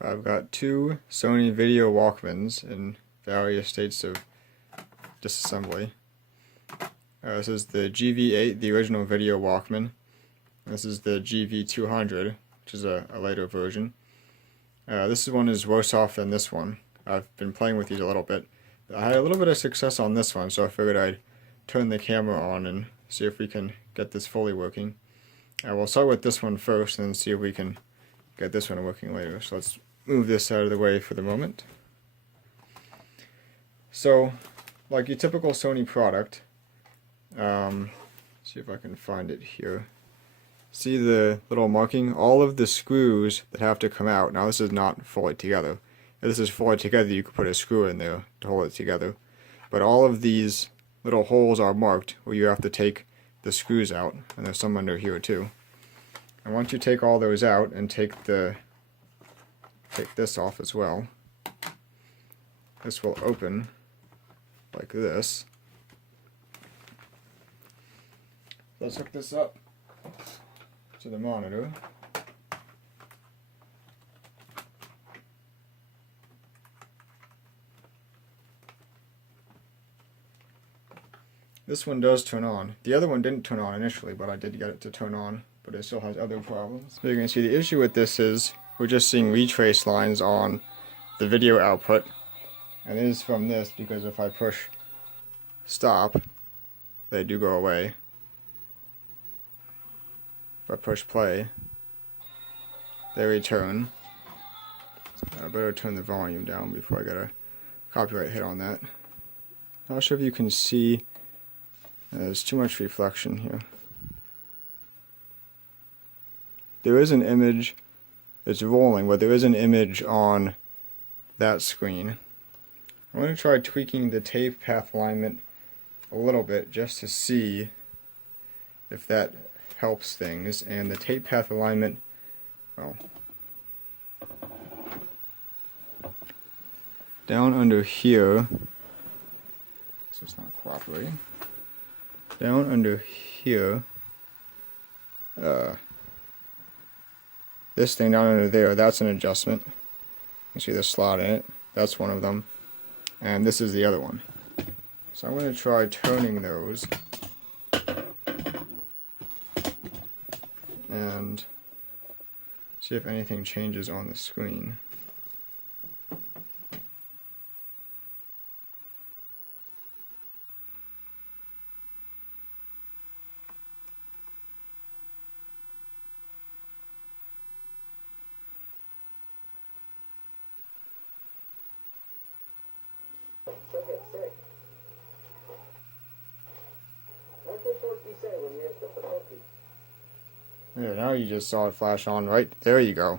I've got two Sony video Walkmans in various states of disassembly. This is the GV8, the original video Walkman. This is the GV200, which is a later version. This one is worse off than this one. I've been playing with these a little bit. I had a little bit of success on this one, so I figured I'd turn the camera on and see if we can get this fully working. We'll start with this one first and then see if we can get this one working later. So let's move this out of the way for the moment. So, like your typical Sony product, see if I can find it here. See the little marking? All of the screws that have to come out. Now this is not fully together. If this is fully together, you could put a screw in there to hold it together. But all of these little holes are marked where you have to take the screws out, and there's some under here too. And once you take all those out and take this off as well, this will open like this. Let's hook this up to the monitor. This one does turn on. The other one didn't turn on initially, but I did get it to turn on, but it still has other problems. So you can see the issue with this is we're just seeing retrace lines on the video output, and it is from this because if I push stop, they do go away. If I push play, they return. I better turn the volume down before I get a copyright hit on that. Not sure if you can see. There's too much reflection here. There is an image, it's rolling, but there is an image on that screen. I'm going to try tweaking the tape path alignment a little bit just to see if that helps things. And the tape path alignment, well, down under here, so it's not cooperating. Down under here, this thing down under there, that's an adjustment. You see the slot in it, that's one of them. And this is the other one. So I'm going to try turning those and see if anything changes on the screen. There, now you just saw it flash on right there. You go.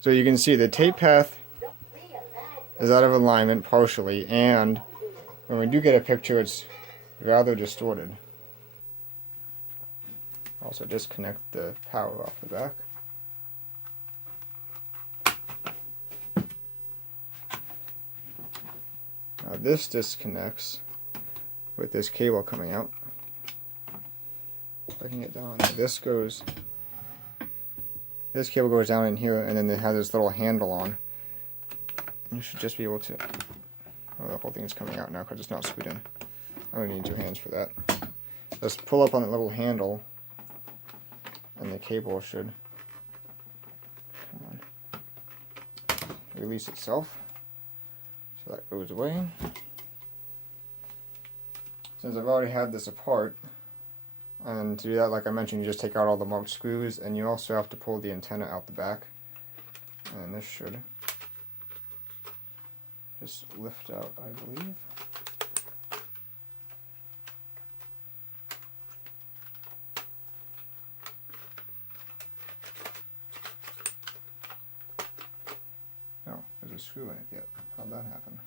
So you can see the tape path is out of alignment partially, and when we do get a picture, it's rather distorted. Also disconnect the power off the back. Now this disconnects with this cable coming out. Looking it down, this cable goes down in here, and then they have this little handle on. You should just be able to, oh, the whole thing is coming out now because it's not screwed in. I don't need two hands for that. Just pull up on the little handle, and the cable should release itself. So that goes away. Since I've already had this apart, and to do that, like I mentioned, you just take out all the marked screws, and you also have to pull the antenna out the back. And this should just lift out, I believe. Oh, there's a screw in it yet. How'd that happen?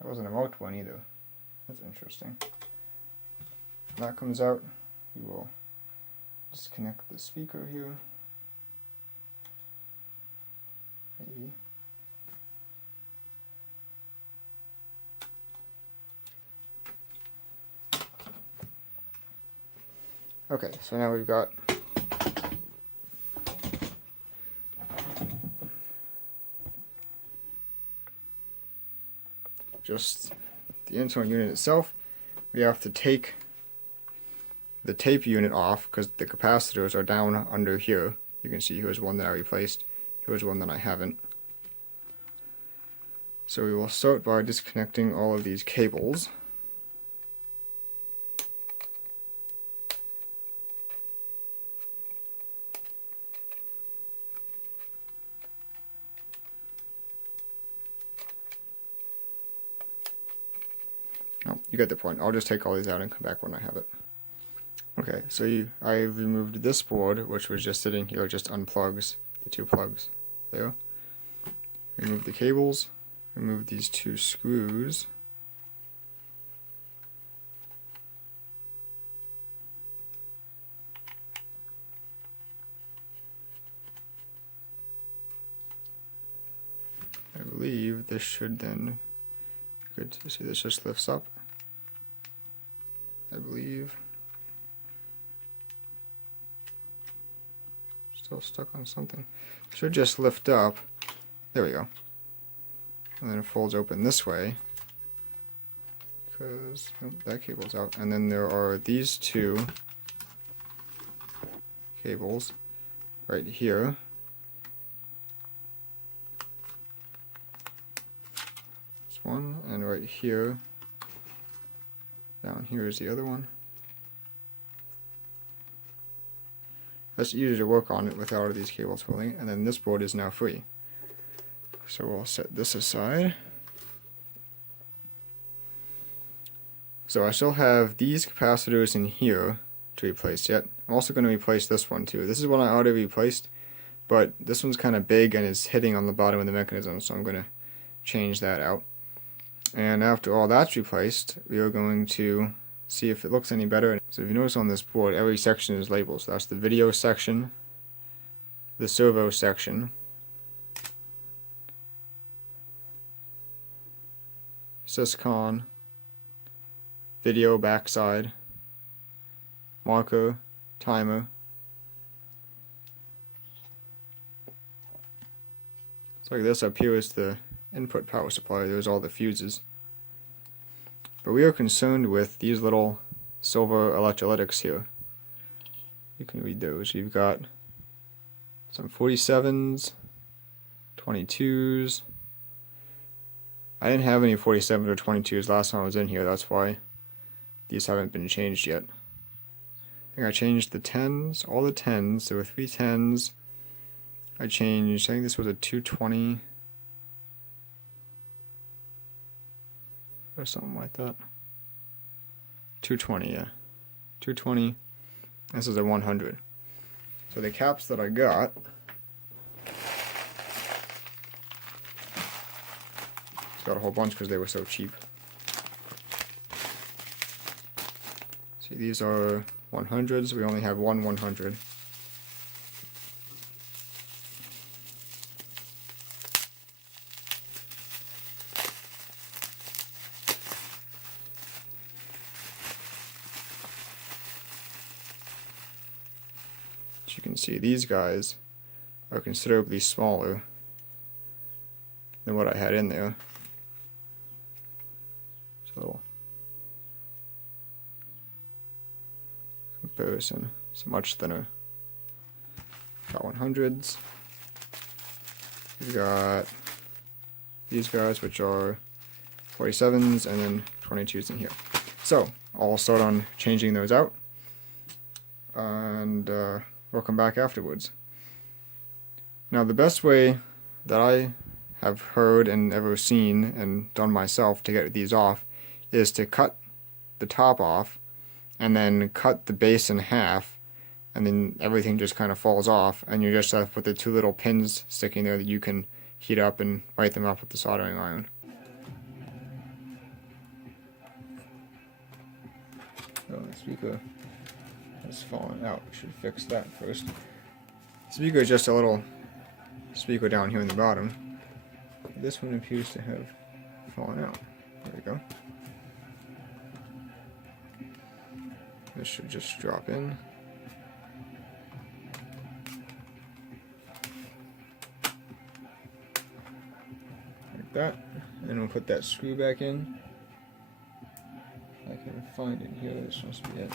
That wasn't a marked one either. That's interesting. When that comes out, we will disconnect the speaker here. Okay, so now we've got just the internal unit itself. We have to take the tape unit off because the capacitors are down under here. You can see here's one that I replaced, here's one that I haven't. So we will start by disconnecting all of these cables. Oh, you get the point. I'll just take all these out and come back when I have it. Okay, so I've removed this board, which was just sitting here, just unplugs the two plugs there. Remove the cables, remove these two screws. I believe this should then, good to see this just lifts up, I believe. Still stuck on something. Should just lift up. There we go. And then it folds open this way. Because that cable's out. And then there are these two cables right here. This one, and right here. Down here is the other one. That's easy to work on it without all of these cables pulling, and then this board is now free. So we'll set this aside. So I still have these capacitors in here to replace yet. I'm also going to replace this one too. This is one I already replaced, but this one's kind of big and is hitting on the bottom of the mechanism, so I'm going to change that out. And after all that's replaced, we are going to see if it looks any better. So if you notice on this board, every section is labeled. So that's the video section, the servo section, syscon, video backside, marker, timer. So like this up here is the input power supply. There's all the fuses. But we are concerned with these little silver electrolytics here. You can read those. You've got some 47s, 22s. I didn't have any 47s or 22s last time I was in here. That's why these haven't been changed yet. I think I changed the 10s, all the 10s. There were 3 10s. I changed, I think this was a 220. Or something like that. 220, yeah. 220. This is a 100. So the caps that I got, got a whole bunch because they were so cheap. See, these are 100s. We only have one 100. As you can see, these guys are considerably smaller than what I had in there. So, comparison, it's much thinner. Got 100s. We've got these guys, which are 47s, and then 22s in here. So, I'll start on changing those out, and we'll come back afterwards. Now, the best way that I have heard and ever seen and done myself to get these off is to cut the top off and then cut the base in half, and then everything just kind of falls off, and you're just left with the 2 little pins sticking there that you can heat up and light them up with the soldering iron. Oh, the speaker has fallen out. We should fix that first. The speaker is just a little speaker down here in the bottom. This one appears to have fallen out. There we go. This should just drop in. Like that. And we'll put that screw back in. If I can find it here, this must be it.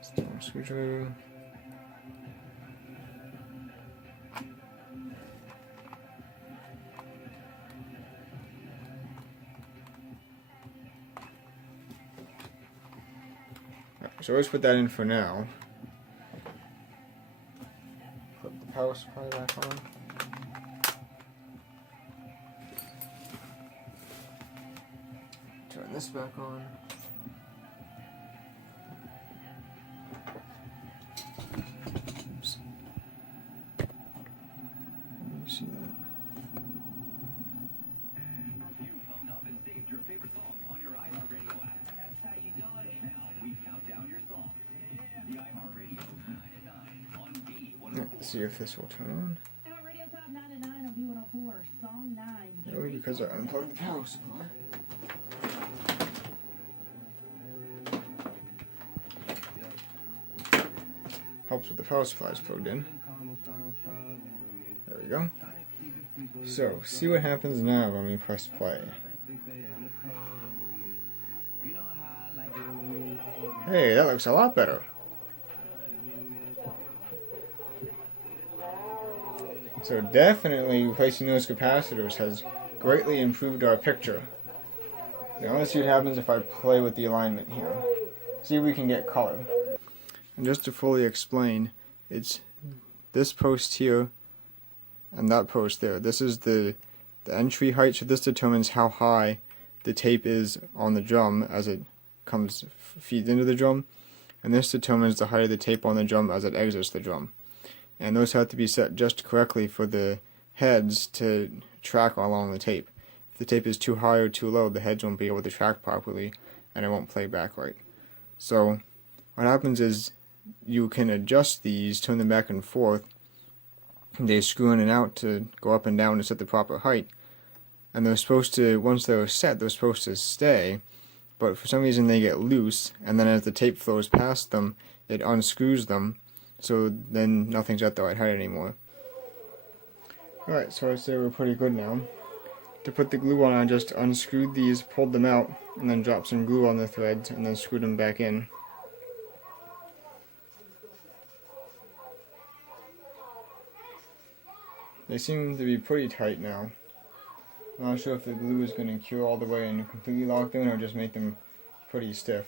Still a screwdriver. So let's put that in for now. Put the power supply back on. Turn this back on. Oops. Let me see that. Let's see if this will turn on. No, because I unplugged the power supply. Helps with the power supply is plugged in. There we go. So, see what happens now when we press play. Hey, that looks a lot better. So definitely replacing those capacitors has greatly improved our picture. Now let's see what happens if I play with the alignment here. See if we can get color. And just to fully explain, it's this post here and that post there. This is the entry height, so this determines how high the tape is on the drum as it feeds into the drum. And this determines the height of the tape on the drum as it exits the drum. And those have to be set just correctly for the heads to track along the tape. If the tape is too high or too low, the heads won't be able to track properly and it won't play back right. So what happens is you can adjust these, turn them back and forth. They screw in and out to go up and down to set the proper height. And they're supposed to, once they're set, they're supposed to stay. But for some reason they get loose, and then as the tape flows past them, it unscrews them. So then nothing's at the right height anymore. Alright, so I'd say we're pretty good now. To put the glue on, I just unscrewed these, pulled them out, and then dropped some glue on the threads, and then screwed them back in. They seem to be pretty tight now. I'm not sure if the glue is going to cure all the way and completely lock them, or just make them pretty stiff.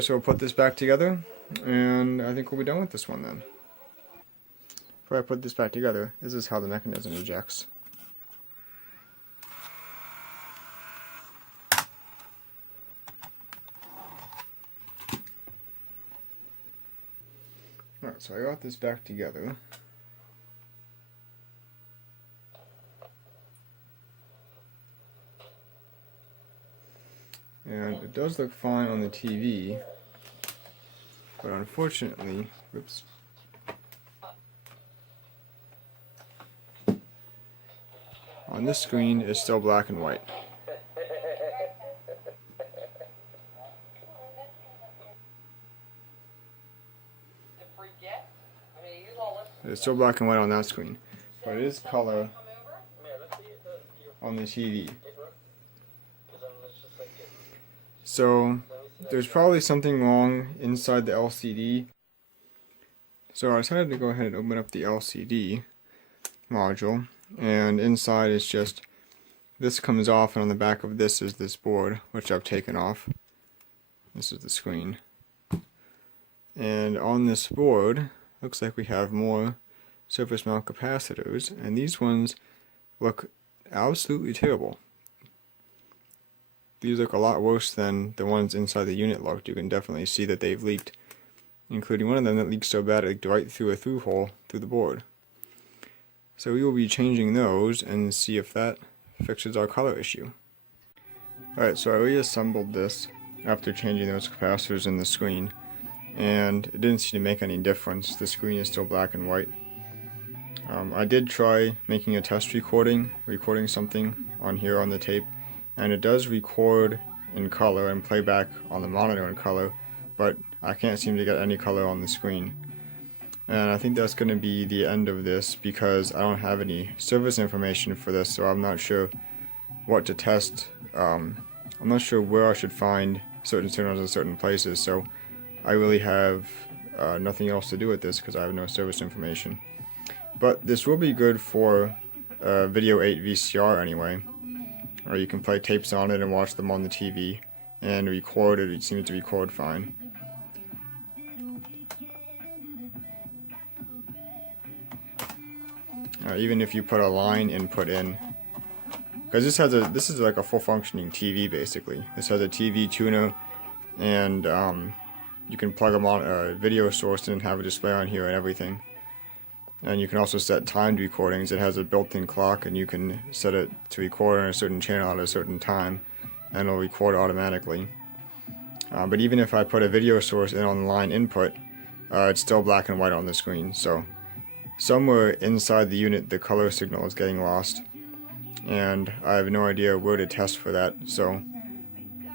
So we'll put this back together, and I think we'll be done with this one then. Before I put this back together, this is how the mechanism ejects. Alright, so I got this back together. And it does look fine on the TV, but unfortunately, whoops. On this screen, it's still black and white. It's still black and white on that screen, but it is color on the TV. So there's probably something wrong inside the LCD. So I decided to go ahead and open up the LCD module, and inside is just, this comes off, and on the back of this is this board, which I've taken off. This is the screen. And on this board, looks like we have more surface mount capacitors, and these ones look absolutely terrible. These look a lot worse than the ones inside the unit looked. You can definitely see that they've leaked including one of them that leaked so bad it leaked right through a through hole through the board. So we will be changing those and see if that fixes our color issue. Alright, so I reassembled this after changing those capacitors in the screen, and it didn't seem to make any difference. The screen is still black and white. I did try making a test recording something on here on the tape, and it does record in color and play back on the monitor in color, but I can't seem to get any color on the screen. And I think that's going to be the end of this, because I don't have any service information for this, so I'm not sure what to test. I'm not sure where I should find certain signals in certain places, so I really have nothing else to do with this because I have no service information. But this will be good for Video 8 VCR anyway, or you can play tapes on it and watch them on the TV and record it. It seems to record fine. Even if you put a line input in, because this is like a full functioning TV basically. This has a TV tuner, and you can plug a video source in and have a display on here and everything. And you can also set timed recordings. It has a built-in clock, and you can set it to record on a certain channel at a certain time, and it'll record automatically. But even if I put a video source in on the line input, it's still black and white on the screen. So somewhere inside the unit the color signal is getting lost, and I have no idea where to test for that. So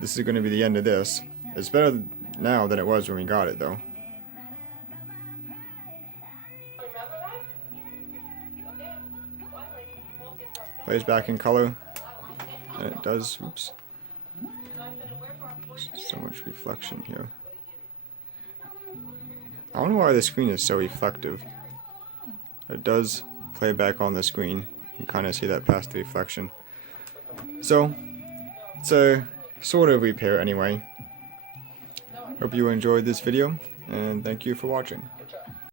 this is going to be the end of this. It's better now than it was when we got it though. Plays back in color, and it does, oops, so much reflection here. I don't know why the screen is so reflective. It does play back on the screen. You can kind of see that past the reflection. So, it's a sort of repair anyway. Hope you enjoyed this video, and thank you for watching.